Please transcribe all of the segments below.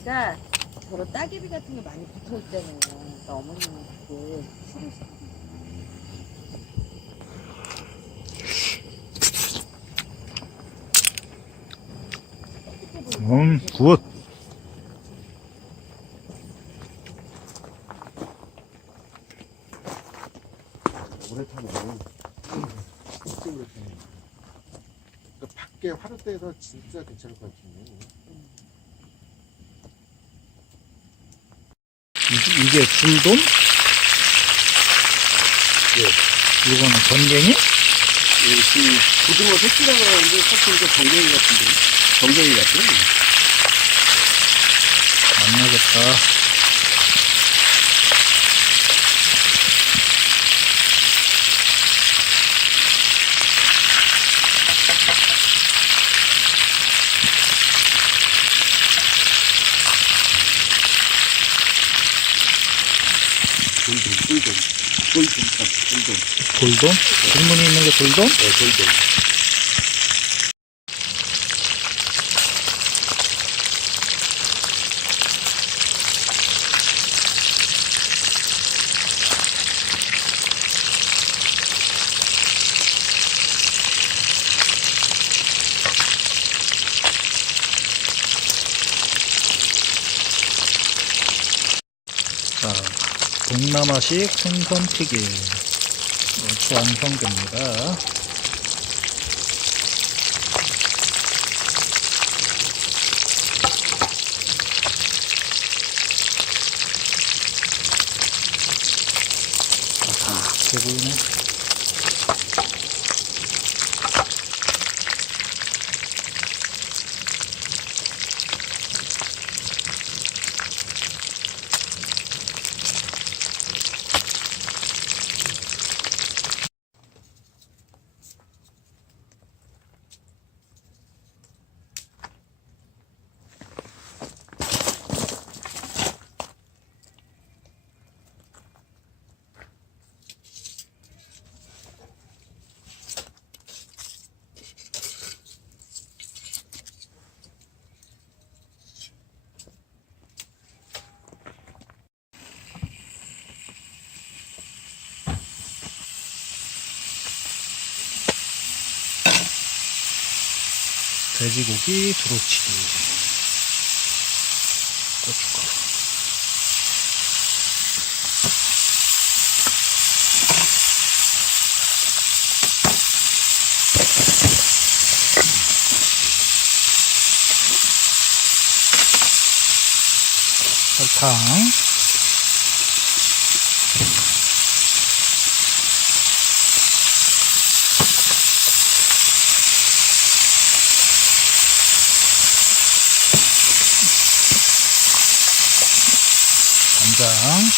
어머니가 저런 따개비 같은 게 많이 붙어 있잖아요. 그러니까 어머님은 그게 싫으시고. 굿. 오래 타면 진짜 오래 타면 그러니까 밖에 화롯대에서 진짜 괜찮을 것 같은데. 이게 줄돔? 예. 이거는 전갱이? 고등어 새끼라고 하는데 사실 이거 정갱이 같은데. 정갱이 같은? 만나겠다. 돌돔? 질문이 있는 게 돌돔? 네, 돌돔. 자, 동남아식 생선튀김. 완성됩니다. 배부르네. 돼지고기 두루치기. 고춧가루. 설탕. 간장.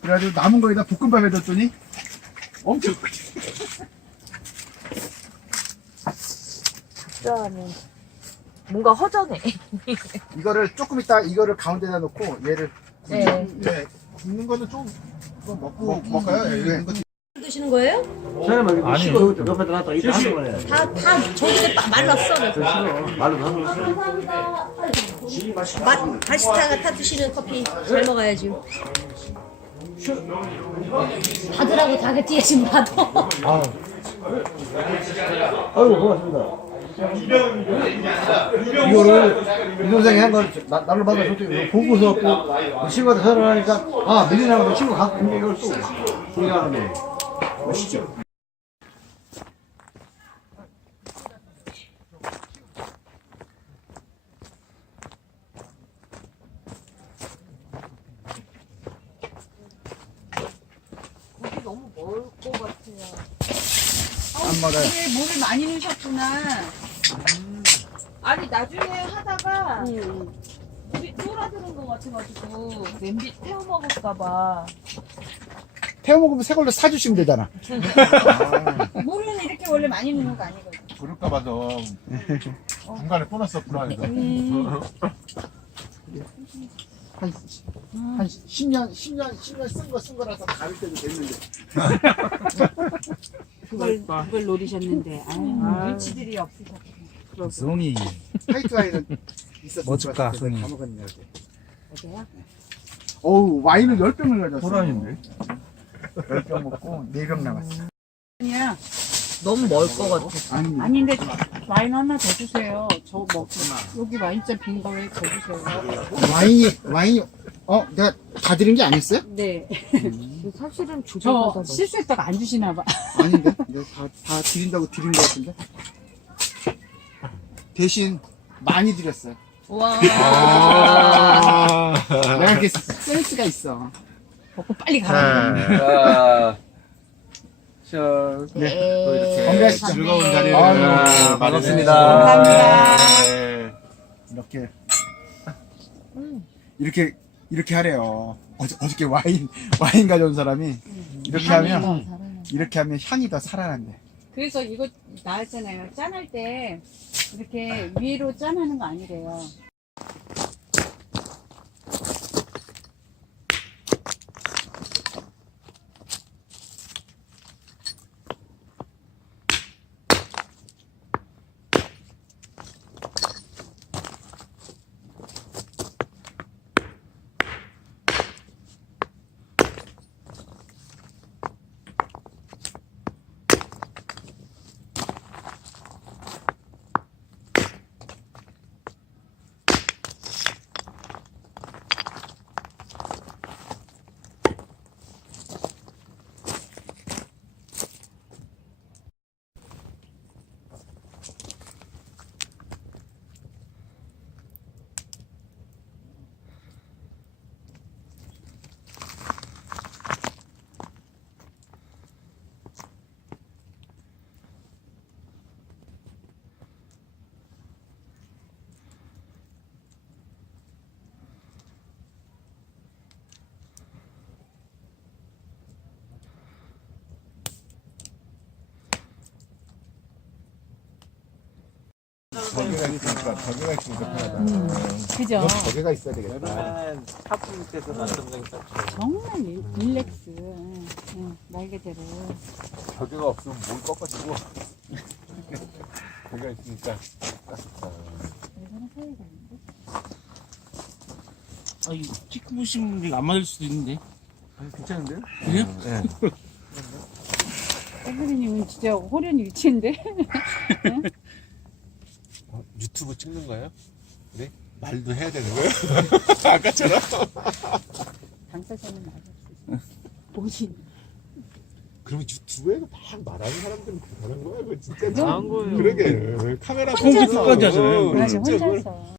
그래가지고 남은 거에다 볶음밥 해줬더니 엄청 그러면 뭔가 허전해. 이거를 조금 이따 이거를 가운데다 놓고 얘를 네. 네. 굽는 거는 좀 먹고 먹어요. 네. 드시는 거예요? 아니, 옆에다 놨다 이따 하는 거네. 다 저기에 말랐어. 말로 하는 거. 바리스타가 타 드시는 커피 잘 먹어야지. 받으라고 다그티에 지금 받아. 아이고, 고맙습니다. 이거를 이 동생이 한 걸 날로 받아 솔직히 보고서 그 친구한테 설명하니까 아 미리나고 친구 갖고 있는 이걸 또 소개하는데 멋있죠. 거기 너무 멀 것 같아요. 안 맞아요. 되게 물을 많이 넣으셨구나. 아니 나중에 하다가 물이 쫄아드는 것 같아가지고 냄비 태워 먹을까봐. 태워 먹으면 새 걸로 사주시면 되잖아. 물은 이렇게 원래 많이 넣는 거 아니거든. 그럴까 봐서 중간에 보너스구나 해서. 한 10년 쓴 거라서 가를 때도 됐는데. 그걸 노리셨는데 눈치들이 없으셨구나. 송이. 화이트 와인은 있었을 멋질까, 것 같아서 손이. 다 먹었냐고. 어때요? 어우, 와인을 10병을 가졌어. 호랑인데? 10병 먹고 4병 남았어. 아니야. 너무 멀 것 같아. 아니, 아닌데 와인 하나 더 주세요. 저 먹고 여기 와인잔 빈 거에 더 주세요. 와인이, 내가 다 드린 게 아니었어요? 네. 사실은 저 실수했다가 안 주시나 봐. 아닌데? 내가 다 드린다고 드린 것 같은데? 대신 많이 드렸어요. 와. 내가 이렇게 센스가 있어. 먹고 빨리 가라. 네. 건배하시죠. 즐거운 자리를 아유, 반갑습니다. 감사합니다. 이렇게 하래요. 어저께 와인 가져온 사람이 이렇게 하면 향이 더 살아난대. 그래서 이거 나왔잖아요. 짠할 때 이렇게 위로 짠하는 거 아니래요. 저기가 있으니까 편하다. 그죠? 저게가 있어야 되겠다. 그러면 타프 밑에서 놨던 딱 정말 릴렉스. 말 그대로. 저기가 없으면 뭘 꺾어지고. 저기가 있으니까 딱 아, 이 체크 보시면 안 맞을 수도 있는데. 괜찮은데요? 그래요? 선생님은 진짜 호련 일치인데? 유튜브 찍는 거예요? 그래? 말도 해야 되는 거예요? 아까처럼? 당사자는 맞을 수 있어. 본인. 그러면 유튜브에 막 말하는 사람들은 대단한 거야? 그거 진짜. 나은 거예요. 그러게. 카메라 콩 끝까지 하잖아요. 맞아, 진짜 그걸 혼자서.